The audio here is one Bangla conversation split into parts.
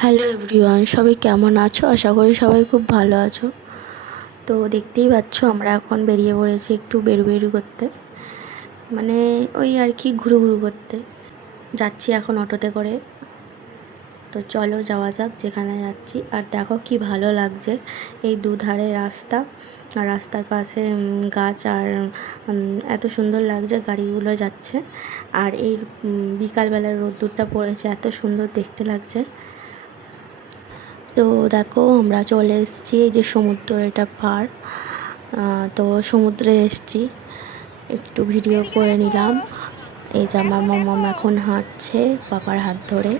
হ্যালো এভরিওয়ান, সবাই কেমন আছো? আশা করি সবাই খুব ভালো আছো। তো দেখতেই পাচ্ছ আমরা এখন বেরিয়ে পড়েছি একটু বেরু করতে, মানে ওই আর কি ঘুরু ঘুরু করতে যাচ্ছি এখন অটোতে করে। তো চলো যাওয়া যাক যেখানে যাচ্ছি। আর দেখো কি ভালো লাগছে এই দুধারে রাস্তা, আর রাস্তার পাশে গাছ, আর এত সুন্দর লাগছে গাড়িগুলো যাচ্ছে। আর এই বিকালবেলার রোদ্দুরটা পড়েছে, এত সুন্দর দেখতে লাগছে। তো দেখো আমরা চলে এসেছি, এই যে সমুদ্র, এটা পার। তো সমুদ্রে এসেছি, একটু ভিডিও করে নিলাম। এই যে আমার মাম্মাম এখন হাঁটছে পাপার হাত ধরে,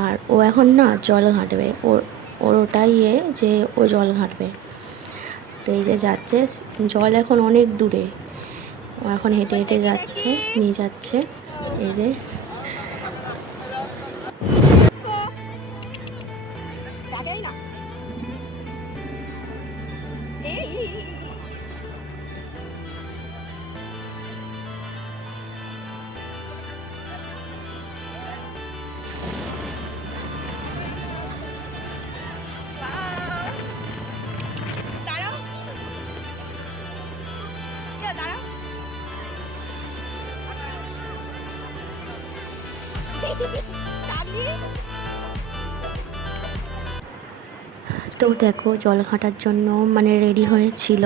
আর ও এখন না জল ঘাঁটবে। ওর ওটাই যে ও জল ঘাঁটবে। তো এই যে যাচ্ছে, জল এখন অনেক দূরে, ও এখন হেঁটে হেঁটে যাচ্ছে, নিয়ে যাচ্ছে। এই যে তো দেখো জল ঘাঁটার জন্য মানে রেডি হয়েছিল।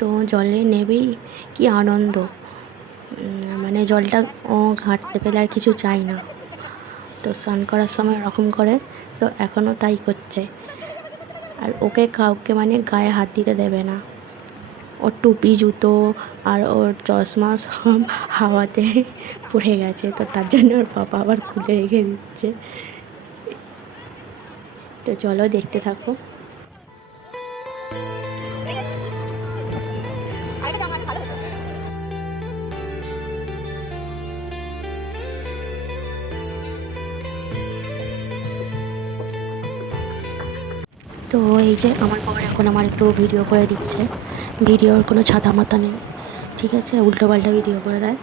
তো জলে নেবেই কি আনন্দ, মানে জলটা ও ঘাঁটতে পেলে আর কিছু চাই না। তো স্নান করার সময় ওরকম করে, তো এখনও তাই করছে। আর ওকে কাউকে মানে গায়ে হাত দিতে দেবে না। ওর টুপি, জুতো আর ওর চশমা সব হাওয়াতে পড়ে গেছে, তো তার জন্য ওর পাপা আবার খুলে রেখে দিচ্ছে। তো চলো দেখতে থাকো। তো এই যে আমার বর এখন আমার একটু ভিডিও করে দিচ্ছে। ভিডিওর কোনো ছাতা মাতা নেই, ঠিক আছে, উল্টো পাল্টা ভিডিও করে দেয়।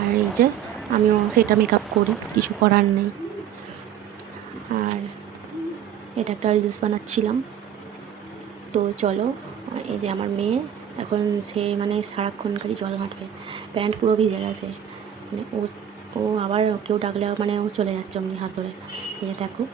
আর এই যে আমিও সেটা মেকআপ করি, কিছু করার নেই। আর এটা একটা রিলস বানাচ্ছিলাম। তো চলো, এই যে আমার মেয়ে এখন সে মানে সারাক্ষণ খালি জল ঘাঁটবে, প্যান্ট পুরো ভিজে গেছে। মানে ও ও আবার কেউ ডাকলে মানে ও চলে যাচ্ছে অমনি হাত ধরে। এই যে দেখো।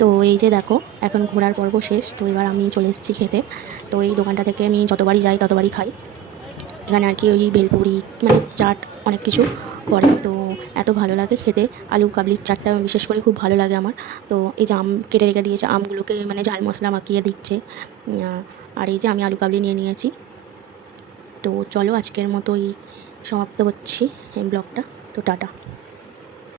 তো এই যে দেখো এখন ঘোরার পর্ব শেষ, তো এবার আমি চলে এসেছি খেতে। তো এই দোকানটা থেকে আমি যতবারই যাই ততবারই খাই। এখানে আর কি ওই ভেলপুরি মানে চাট অনেক কিছু করে, তো এত ভালো লাগে খেতে। আলু কাবলির চাটটা বিশেষ করে খুব ভালো লাগে আমার। তো এই যে আম কেটে রেখে দিয়েছে, আমগুলোকে মানে ঝাল মশলা মাখিয়ে দিচ্ছে। আর এই যে আমি আলু কাবলি নিয়ে নিয়েছি। তো চলো আজকের মতোই সমাপ্ত করছি এই ব্লগটা। তো টাটা।